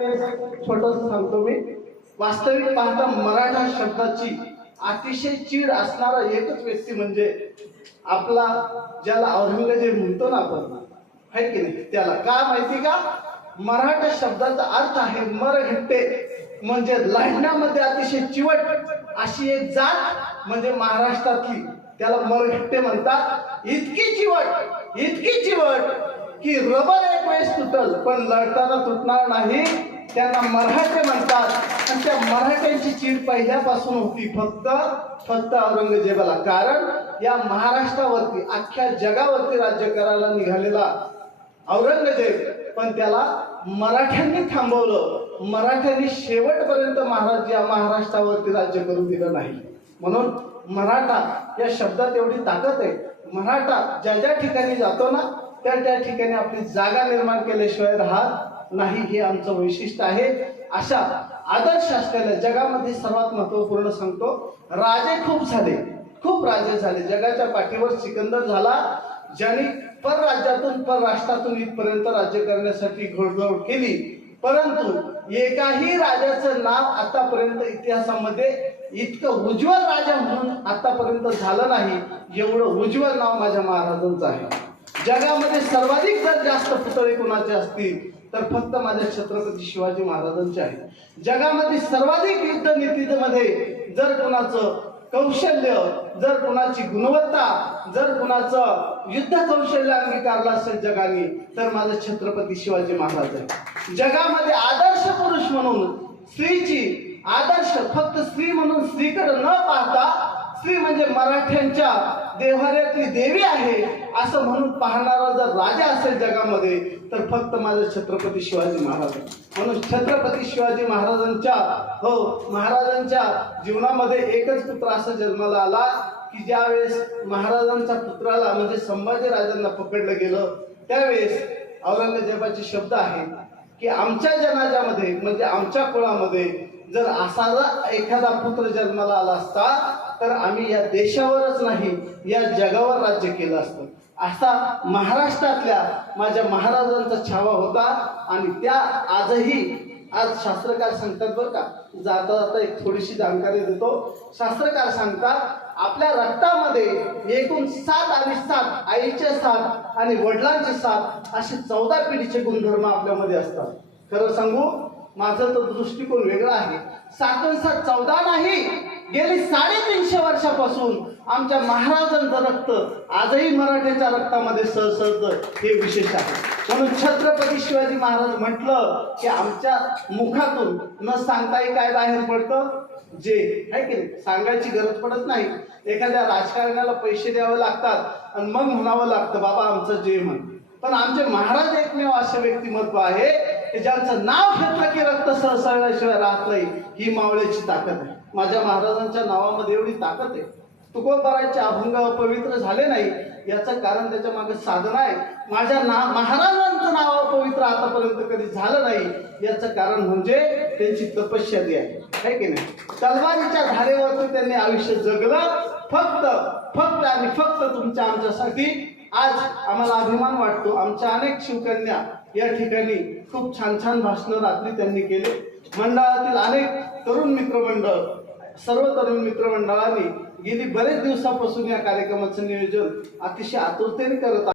छोटस सांगतो मी. वास्तविक पाहता मराठा शब्दाची अतिशय चीड असणारा एकच व्यक्ती म्हणजे आपला, ज्याला औरंगजेब म्हणतो ना आपण, है की नाही, त्याला. का माहिती का? मराठा शब्दाचा अर्थ आहे मरघट्टे, म्हणजे लढण्यामध्ये अतिशय चिवट अशी एक जात म्हणजे महाराष्ट्रातली, त्याला मरघट्टे म्हणतात. इतकी चिवट की रबर एक वेळेस तुटल पण लढताना तुटणार नाही, त्यांना मराठे म्हणतात. आणि त्या मराठ्यांची चीड पहिल्यापासून होती फक्त औरंगजेबाला. कारण या महाराष्ट्रावरती अख्ख्या जगावरती राज्य करायला निघालेला औरंगजेब, पण त्याला मराठ्यांनी थांबवलं. मराठ्यांनी शेवटपर्यंत या महाराष्ट्रावरती राज्य करू दिलं नाही. म्हणून मराठा या शब्दात एवढी ताकद आहे. मराठा ज्या ठिकाणी जातो ना त्या ठिकाणी आपली जागा निर्माण केल्याशिवाय राहत नाही, हे आमचं वैशिष्ट्य आहे. अशा आदर्श असलेल्या जगामध्ये सर्वात महत्वपूर्ण सांगतो, खूप राजे झाले. जगाच्या पाठीवर सिकंदर झाला, ज्यांनी परराज्यातून परराष्ट्रातून इथपर्यंत राज्य करण्यासाठी घोडदौड केली. परंतु एकाही राजाचं नाव आतापर्यंत इतिहासामध्ये इतकं उज्ज्वल राजा म्हणून आतापर्यंत झालं नाही, एवढं उज्ज्वल नाव माझ्या महाराजांचं आहे. जगामध्ये सर्वाधिक जर जास्त पुतळे कोणाचे असतील तर फक्त माझ्या छत्रपती शिवाजी महाराजांचे आहेत. जगामध्ये सर्वाधिक युद्ध नीतीमध्ये जर कोणाचं कौशल्य, जर कोणाची गुणवत्ता, जर कोणाचं युद्ध कौशल्य अंगीकारलं असेल जगाने तर माझं छत्रपती शिवाजी महाराज आहे. जगामध्ये आदर्श पुरुष म्हणून स्त्रीची आदर्श, फक्त स्त्री म्हणून स्त्रीकडे न पाहता स्त्री म्हणजे मराठ्यांच्या देव्हाऱ्यातली देवी आहे असं म्हणून पाहणारा जर राजा असेल जगामध्ये तर फक्त माझे छत्रपती शिवाजी महाराज. म्हणून छत्रपती शिवाजी महाराजांच्या जीवनामध्ये एकच पुत्र असं जन्माला आला की ज्यावेळेस महाराजांच्या पुत्राला म्हणजे संभाजी राजांना पकडलं गेलं त्यावेळेस औरंगजेबाचे शब्द आहेत की आमच्या जनाजामध्ये म्हणजे आमच्या कुळामध्ये जर असा एखादा पुत्र जन्माला आला असता तर आम्ही या देशावरच नाही या जगावर राज्य केलं असतं. असा महाराष्ट्रातल्या माझ्या महाराजांचा छावा होता. आणि त्या आज शास्त्रकार सांगतात, बरं का, जाता एक थोडीशी जाणकारी देतो. शास्त्रकार सांगतात आपल्या रक्तामध्ये एकूण 7 आणि 7 आईचे 7 आणि वडिलांचे 7 असे 14 पिढीचे गुणधर्म आपल्यामध्ये असतात. खरं सांगू, माझा तो दृष्टिकोन वेगळा आहे. 7 14 नाही, गेली 350 वर्षापासून आमच्या महाराजांचं रक्त आजही मराठ्याच्या रक्तामध्ये सळसळतं, हे विशेष आहे. म्हणून छत्रपती शिवाजी महाराज म्हटलं की आमच्या मुखातून न सांगताही काय बाहेर पडतं, जे आहे की नाही, सांगायची गरज पडत नाही. एखाद्या राजकारण्याला पैसे द्यावे लागतात आणि मग म्हणावं लागतं बाबा आमचं जे म्हण. पण आमचे महाराज एकमेव असे व्यक्तिमत्व आहे की ज्यांचं नाव घेतलं की रक्त सळसळल्याशिवाय राहत नाही, ही मावळ्याची ताकद आहे. माझ्या महाराजांच्या नावामध्ये एवढी ताकद आहे. तुकोबाराचे अभंग अपवित्र झाले नाही याचं कारण त्याच्या मागे साधना आहे. माझ्या महाराजांचं नाव अपवित्र आतापर्यंत कधी झालं नाही याचं कारण म्हणजे त्यांची तपश्चर्या आहे की नाही. तलवारीच्या धारेवरती त्यांनी आयुष्य जगलं फक्त आणि फक्त तुमच्या आमच्यासाठी. आज आम्हाला अभिमान वाटतो. आमच्या अनेक शिवकन्या या ठिकाणी खूप छान भाषणं रात्री त्यांनी केले. मंडळातील अनेक सर्व तरुण मित्रमंडळांनी गेली बरेच दिवसापासून या कार्यक्रमाचं नियोजन अतिशय आतुरतेने करत